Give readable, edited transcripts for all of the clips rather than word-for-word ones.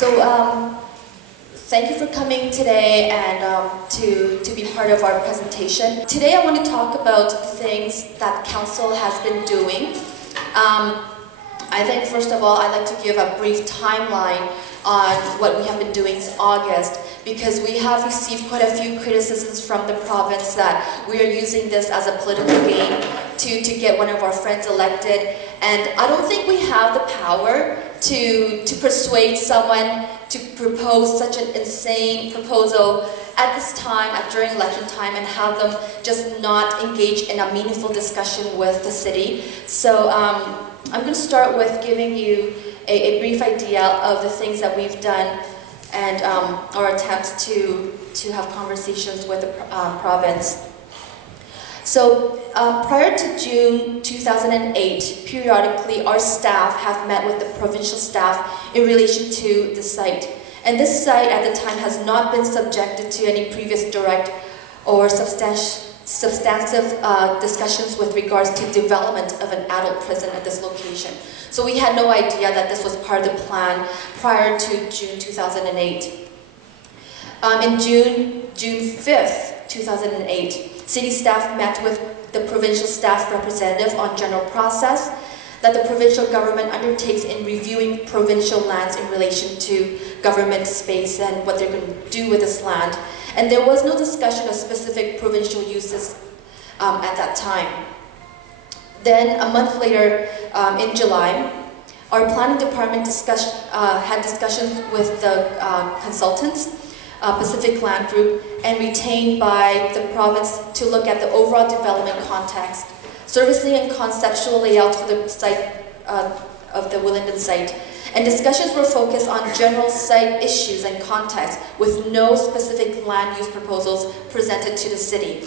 Thank you for coming today and to be part of our presentation. Today I want to talk about the things that Council has been doing. I think first of all I'd like to give a brief timeline on what we have been doing since August, because we have received quite a few criticisms from the province that we are using this as a political game to get one of our friends elected, and I don't think we have the power to persuade someone to propose such an insane proposal at this time, during election time, and have them just not engage in a meaningful discussion with the city. So I'm going to start with giving you a brief idea of the things that we've done and our attempts to have conversations with the province. So prior to June 2008, periodically our staff have met with the provincial staff in relation to the site. And this site at the time has not been subjected to any previous direct or substantive discussions with regards to development of an adult prison at this location. So we had no idea that this was part of the plan prior to June 2008. In June 5th, 2008, City staff met with the provincial staff representative on general process that the provincial government undertakes in reviewing provincial lands in relation to government space and what they're going to do with this land. And there was no discussion of specific provincial uses at that time. Then a month later, in July, our planning department had discussions with the consultants, Pacific Land Group, and retained by the province to look at the overall development context, servicing and conceptual layouts for the site of the Willingdon site. And discussions were focused on general site issues and context, with no specific land use proposals presented to the city.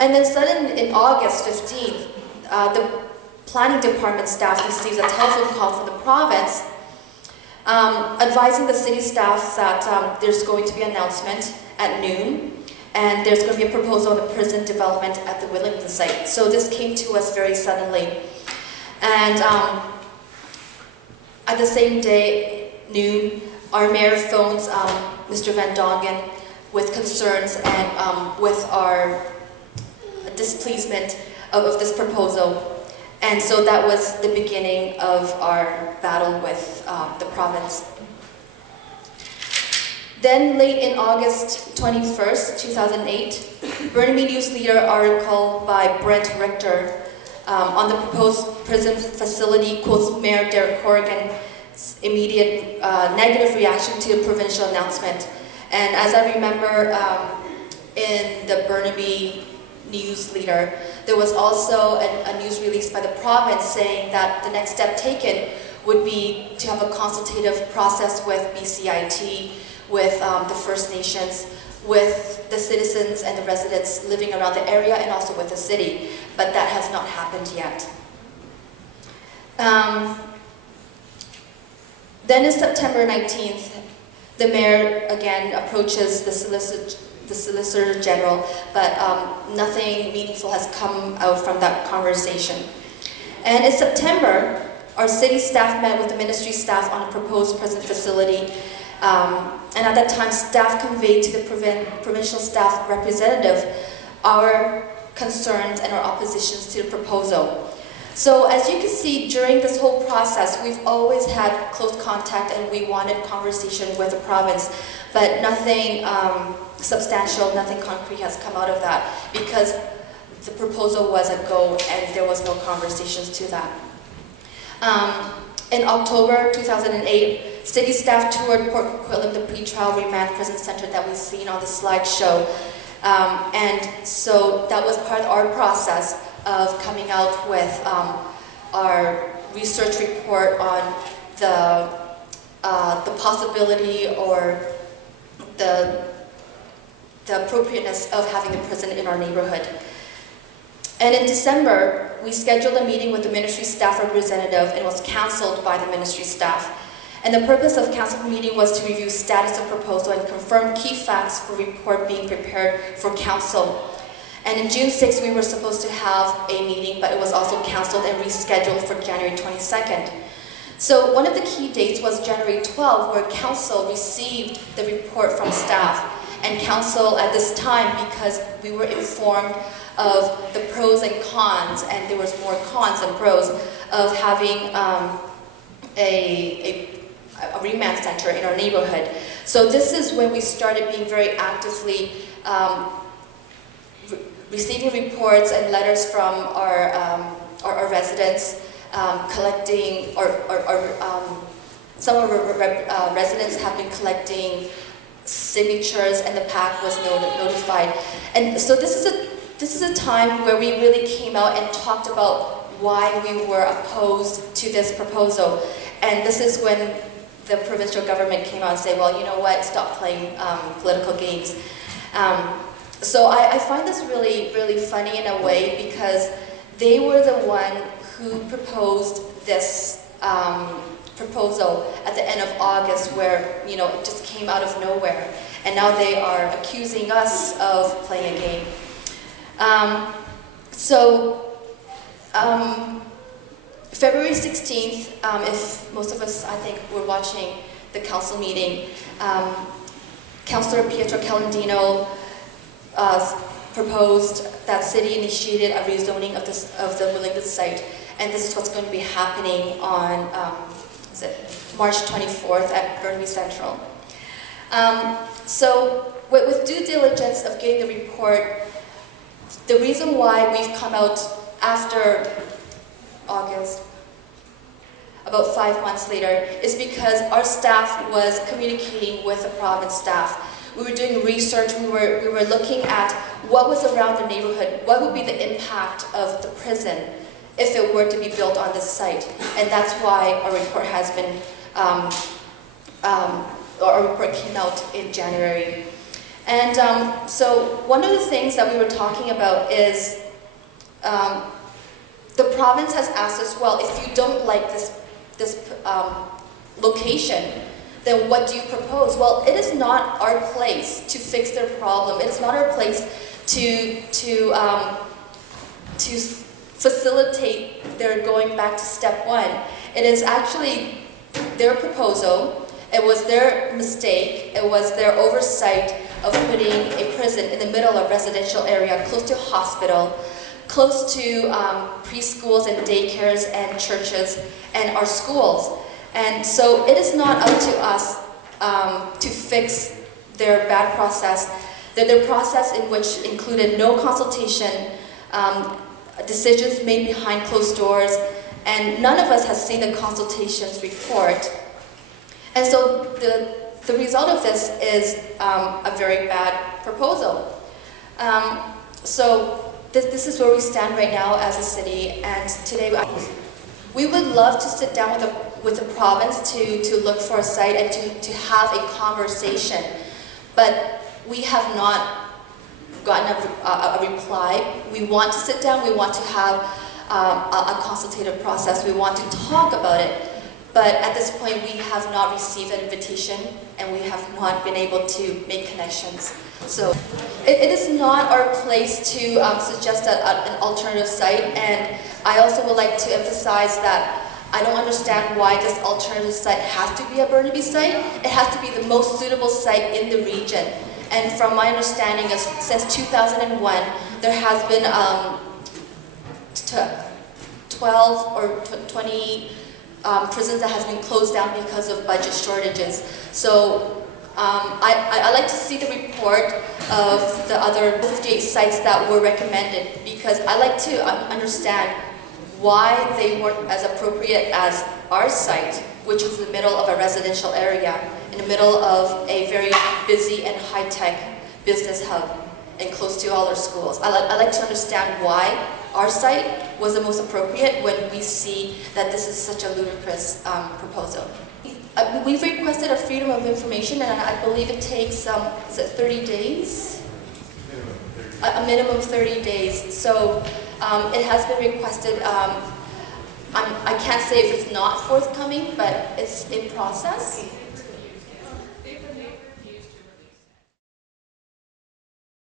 And then suddenly, in August 15th, the planning department staff receives a telephone call from the province advising the city staff that there's going to be an announcement at noon, and there's going to be a proposal on the prison development at the Willingdon site. So this came to us very suddenly. And at the same day, noon, our mayor phones Mr. Van Dongen with concerns and with our displeasement of this proposal. And so that was the beginning of our battle with the province. Then late in August 21st, 2008, Burnaby News Leader article by Brent Richter on the proposed prison facility quotes Mayor Derek Corrigan's immediate negative reaction to the provincial announcement. And as I remember in the Burnaby News Leader, there was also a news release by the province saying that the next step taken would be to have a consultative process with BCIT, with the First Nations, with the citizens and the residents living around the area, and also with the city. But that has not happened yet. Then in September 19th, the mayor again approaches the Solicitor General, but nothing meaningful has come out from that conversation. And in September, our city staff met with the ministry staff on a proposed prison facility, and at that time, staff conveyed to the provincial staff representative our concerns and our oppositions to the proposal. So as you can see, during this whole process, we've always had close contact and we wanted conversation with the province, but nothing substantial, nothing concrete has come out of that, because the proposal was a go and there was no conversations to that. In October 2008, city staff toured Port Coquitlam, the pretrial remand prison center that we've seen on the slideshow. And so that was part of our process of coming out with our research report on the possibility or the appropriateness of having the prison in our neighborhood. And in December, we scheduled a meeting with the ministry staff representative and was cancelled by the ministry staff. And the purpose of council meeting was to review status of proposal and confirm key facts for report being prepared for council. And in June 6th, we were supposed to have a meeting, but it was also cancelled and rescheduled for January 22nd. So one of the key dates was January 12, where Council received the report from staff. And Council at this time, because we were informed of the pros and cons, and there was more cons than pros, of having a remand center in our neighborhood. So this is when we started being very actively receiving reports and letters from our residents, collecting, some of our residents have been collecting signatures, and the PAC was notified. And so this is a time where we really came out and talked about why we were opposed to this proposal. And this is when the provincial government came out and said, well, you know what, stop playing political games. So I find this really, really funny in a way, because they were the one who proposed this proposal at the end of August, where, you know, it just came out of nowhere. And now they are accusing us of playing a game. February 16th, if most of us, I think, were watching the council meeting, Councillor Pietro Calandino proposed that city initiated a rezoning of the Willingdon site, and this is what's going to be happening on March 24th at Burnaby Central. So with due diligence of getting the report, the reason why we've come out after August, about 5 months later, is because our staff was communicating with the province staff. We were doing research, we were looking at what was around the neighborhood, what would be the impact of the prison if it were to be built on this site. And that's why our report has been, our report came out in January. And so one of the things that we were talking about is the province has asked us, well, if you don't like this location, then what do you propose? Well, it is not our place to fix their problem. It is not our place to facilitate their going back to step one. It is actually their proposal. It was their mistake. It was their oversight of putting a prison in the middle of a residential area, close to a hospital, close to preschools and daycares and churches and our schools. And so it is not up to us to fix their bad process. Their process, in which included no consultation, decisions made behind closed doors, and none of us has seen the consultations report. And so the result of this is a very bad proposal. So this is where we stand right now as a city, and today we would love to sit down with the province to look for a site and to have a conversation, but we have not gotten a reply. We want to sit down, we want to have a consultative process, we want to talk about it, but at this point we have not received an invitation and we have not been able to make connections. So it is not our place to suggest an alternative site, and I also would like to emphasize that I don't understand why this alternative site has to be a Burnaby site. It has to be the most suitable site in the region. And from my understanding, since 2001, there has been 12 or 20 prisons that has been closed down because of budget shortages. So I like to see the report of the other 58 sites that were recommended, because I like to understand why they weren't as appropriate as our site, which is in the middle of a residential area, in the middle of a very busy and high-tech business hub, and close to all our schools. I like to understand why our site was the most appropriate when we see that this is such a ludicrous proposal. We've requested a freedom of information, and I believe it takes, is it 30 days? A minimum of 30 days. So it has been requested. I can't say if it's not forthcoming, but it's in process.